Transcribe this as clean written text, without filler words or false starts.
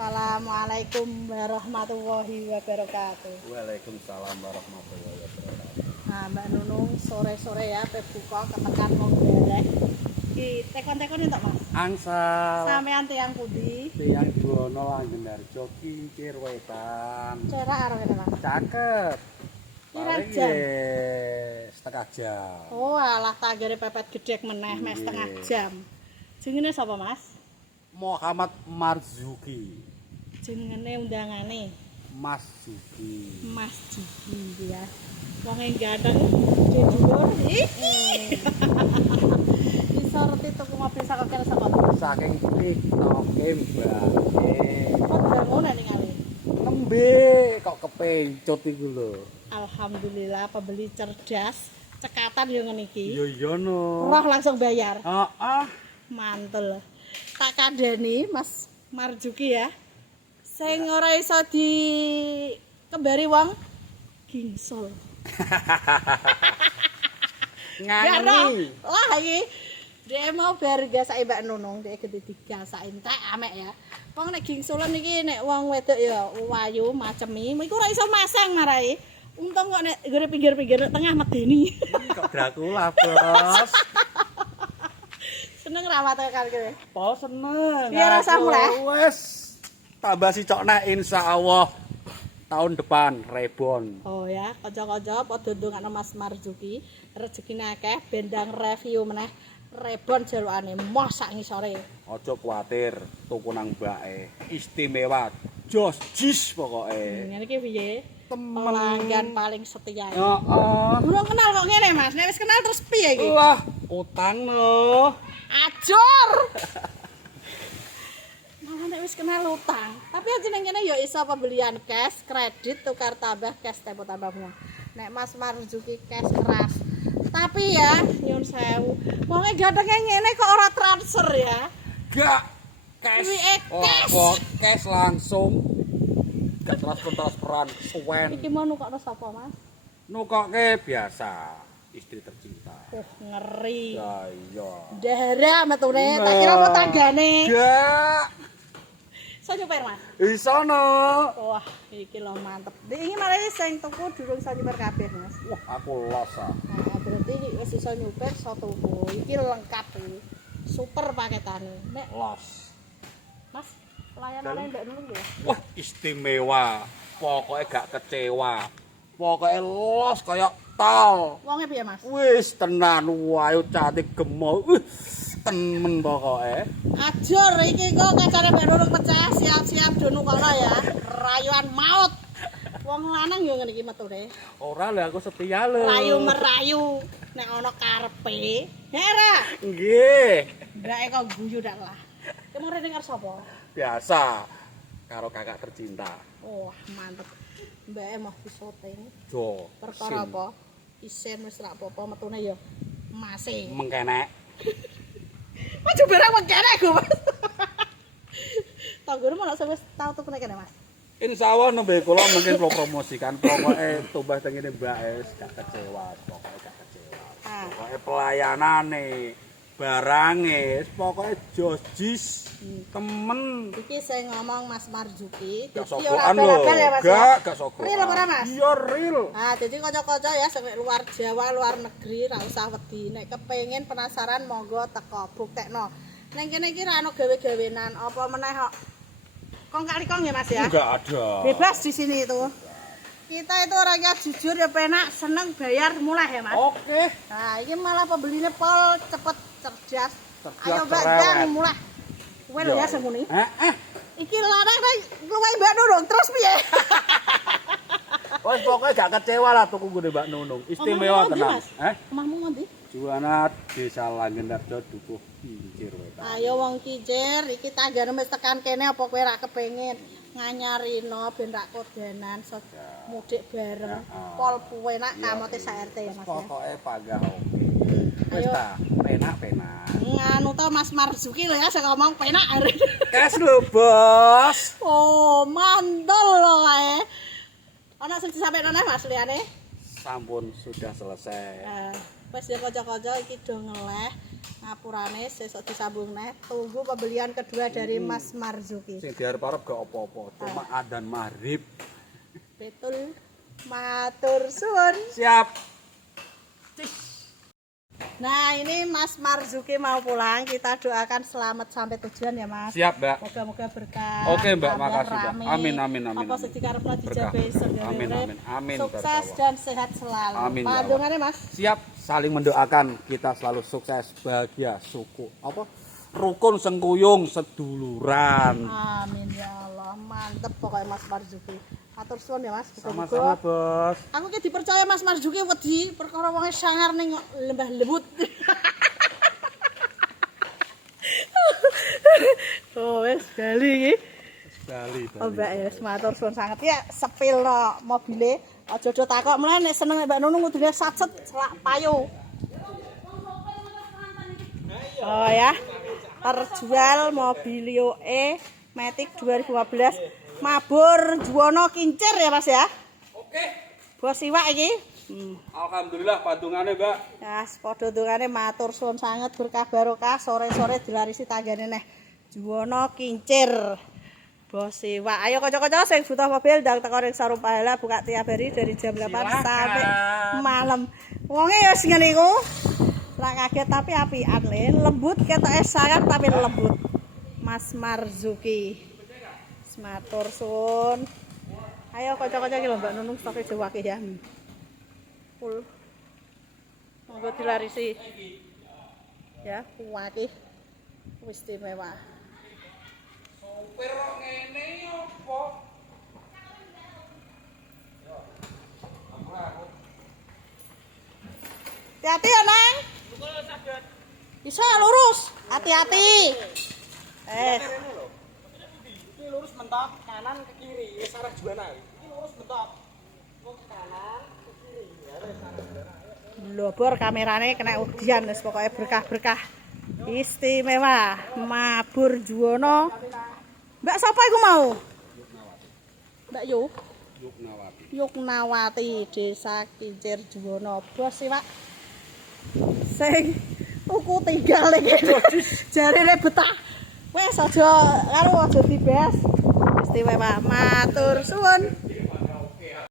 Assalamualaikum warahmatullahi wabarakatuh. Waalaikumsalam warahmatullahi wabarakatuh. Nah, Mbak Nunung sore-sore ya buka ketekan mau derek. Ki tekon-tekon entuk, Mas. Angsal Sampean tiyang pundi? tiyang Duwono Langgendarjo Kincir Wetan. Cerak karo kene, Mas. Cakep. Pirang Paling jam? setengah jam. Oh, alah tanggane pepet gedhek meneh mes setengah jam. Jenenge sapa, Mas? Muhammad Marzuki. Jenenge undangane Mas Zuki. Mas Juki ya. Wong ganteng dhuwur iki. Iso reti tuku mobil saka kene saka. Saking TikTok Mbak. Kok ngono ning ali. Nembe kok kepencut iku lho. Alhamdulillah pembeli cerdas, cekatan yo ngene iki. Iya no. Roh langsung bayar. Heeh. Mantul. Tak kandhani Mas Marzuki ya. Sing ora iso di kembari wong gingsol. Ngani. Wah iki dia mau bar gasake Mbak Nunung, dia gede digasake entek amek ya. Wong nek gingsulan iki nek wong wedok ya wayu macemi, iku ora iso masang marai. Untung kok nek nggone pinggir-pinggir tengah medeni. Kok Dracula, Bos. Seneng rawate karo kene. Oh seneng. Biar rasa mulai. Wes tambah si cokna insyaallah tahun depan rebon. Oh ya, kanca-kanca padha ndongakno Mas Marzuki, rezekine akeh bendang review meneh rebon jalukane mosak ngisore. Aja kuwatir, tuku nang mbake. Istimewa. Jos jis pokoke. Ngene iki piye? Temen. Pelanggan paling setia. Heeh. Belum kenal kok ngene Mas. Nek wis kenal terus piye iki? Lah, utang no. Ajur. Malah nek wis kenal utang. Tapi aja nang kene ya iso pembelian cash, kredit, tukar tambah cash tempo tambah bunga. Nek Mas Marzuki cash keras. Tapi ya, nyun sewu. Wonge gandenge ngene kok ora transfer ya. Gak cash. Duwe cash. Oh, cash langsung. Gak transferan suwen. Iki mau nukokno sapa, Mas? Nukoke biasa, istri tercinta. Ngeri. Ya iya. Dahara metune, tak kira apa tanggane. Gak. Iso nyuper, Mas? Iso no. Wah, iki lho mantep. Iki malah sing tuku durung iso nyuper kabeh, Mas. Wah, aku los ah. Nah, berarti wis iso nyuper iso tuku. Iki lengkap iki. Super paketane. Nek Los. Mas, pelayanane ndak nulung ya. Wah, istimewa. Pokoknya gak kecewa. Pokoknya los kayak tol. Wonge piye, Mas? Wis tenan wayu cantik gemol. Temen pokoknya. Ajur iki kok kacane Mbak Nunung pecah, siap-siap do nukono ya. Rayuan maut. Wong lanang yo ngene iki metune. Ora lho aku setia lho. Rayu merayu nek ana karepe. Hera. Nggih. Ndake kok guyu dak lah. Kemarin dengar sapa? Biasa karo kakak tercinta. Wah, mantep. Mbake mau syuting. Jo. Perkara apa? Isen wis ra apa-apa metune ya mase. Mengkenek. Ojo barang mengkene go, Mas. Tanggone mau sing wis tau tuku nek kene, Mas. Insyaallah nembe kula mungkin kula promosikan pokoknya tumbas teng ngene Mbak Es gak kecewa, pokoknya gak kecewa. Ah. Pokoknya pelayanane, barange, pokoknya jos jis temen. Iki saya ngomong Mas Marzuki, Gak dadi sokokan ora lho. bel-bel ya Mas. Ya? Gak sokokan. Real apa ora, Mas? Iya real. Ah, jadi kanca-kanca ya sing luar Jawa, luar negeri ra usah wedi. Nek kepengin penasaran monggo teko buktekno. Ning kene iki ra ono gawe-gawenan apa meneh kok. Kong kali kong ya Mas ya. Enggak ada. Bebas di sini itu. Kita itu orangnya jujur ya penak, seneng bayar murah ya Mas. Oke. Nah, ini malah pembelinya pol cepet cerdas. Cerdas, Ayo Mbak cerewet. Jang murah. Kowe lho ya semuni. Iki lanang nek luwih Mbak Nunung terus piye? Wes pokoknya gak kecewa lah tuku gede Mbak Nunung. Istimewa Omahmu tenan. ndi, Mas? Omahmu ngendi? Juwana Desa Langgendarjo Dukuh Kincir Wetan. Ayo wong Kincir, iki tanggane wis tekan kene apa kowe ra kepengin nganyarino ben ra kodanan mudik bareng. Pol enak kamote sak RT ya Mas ya. Pokoknya pagah oke. Wis Ayo. ta, penak-penak. Nganu to Mas Marzuki lho ya sing ngomong penak arek. Kes lho, Bos. Oh, mantul lho kae. Ana sing disampaikan Mas liyane? Sampun sudah selesai. Wis ya kanca-kanca iki do ngeleh ngapurane sesuk disambung neh. Tunggu pembelian kedua dari Mas Marzuki. Sing diarep-arep gak apa-apa, cuma adzan maghrib. Betul. Matur suwun. Siap. Nah, ini Mas Marzuki mau pulang. Kita doakan selamat sampai tujuan ya, Mas. Siap, Mbak. Moga-moga berkah. Oke, Mbak, tambah makasih, Mbak. rame. Amin, amin, amin. Apa sing dikarepno dijabe segala Amin, urip. amin, amin. Sukses dan sehat selalu. Amin, ya Allah. Padungannya, Mas. Siap, saling mendoakan kita selalu sukses, bahagia, suku. Apa? Rukun sengkuyung seduluran. Amin ya Allah. Mantep pokoknya Mas Marzuki. Matur suwun ya, Mas. Sama-sama, Bos. Aku ki dipercaya Mas Marzuki wedi perkara wonge sangar ning lembah lembut. Oh, wis bali iki. Bali. Oh, Mbak ya, matur suwun sanget ya sepilno mobile. Aja do takok mlen nek seneng Mbak Nunung kudune satset selak payu. Oh ya. Terjual Mobilio E Matic 2015 Mabur Juwono Kincir ya Mas ya. Oke. Bos iwak iki. Alhamdulillah padungannya, Mbak. Ya, padha dongane matur suwun sanget berkah barokah sore-sore dilarisi tanggane neh. Juwono Kincir. Bos iwak. Ayo kanca-kanca sing butuh mobil ndang teko ring Sarum Pahala buka tiap hari dari jam 8 sampai malam. Wonge ya wis ngene iku. Ora kaget tapi apian le, lembut ketoke sangat tapi lembut. Mas Marzuki. Matur suwun. Ayo kanca-kanca iki lho Mbak Nunung stoke jewake ya. Full. Monggo dilarisi. Ya, kuwake. Wis istimewa. Sopir kok ngene opo? Hati-hati ya, Nang. Bisa lurus. Hati-hati. Ini lurus mentok kanan ke kiri, wis arah Juwana. Ini lurus mentok. Kok kanan ke kiri. Ya wis arah Juwana. Blobor kamerane kena udian wis pokoke berkah-berkah. Istimewa. Mabur Juwono. Mbak sapa iku mau? Mbak Yuknawati, Desa Kincir Juwono. Bos sih, Pak. Sing tuku tinggal iki. Jarine betah. Wes aja karo aja dibes. Istimewa. Matur suwun.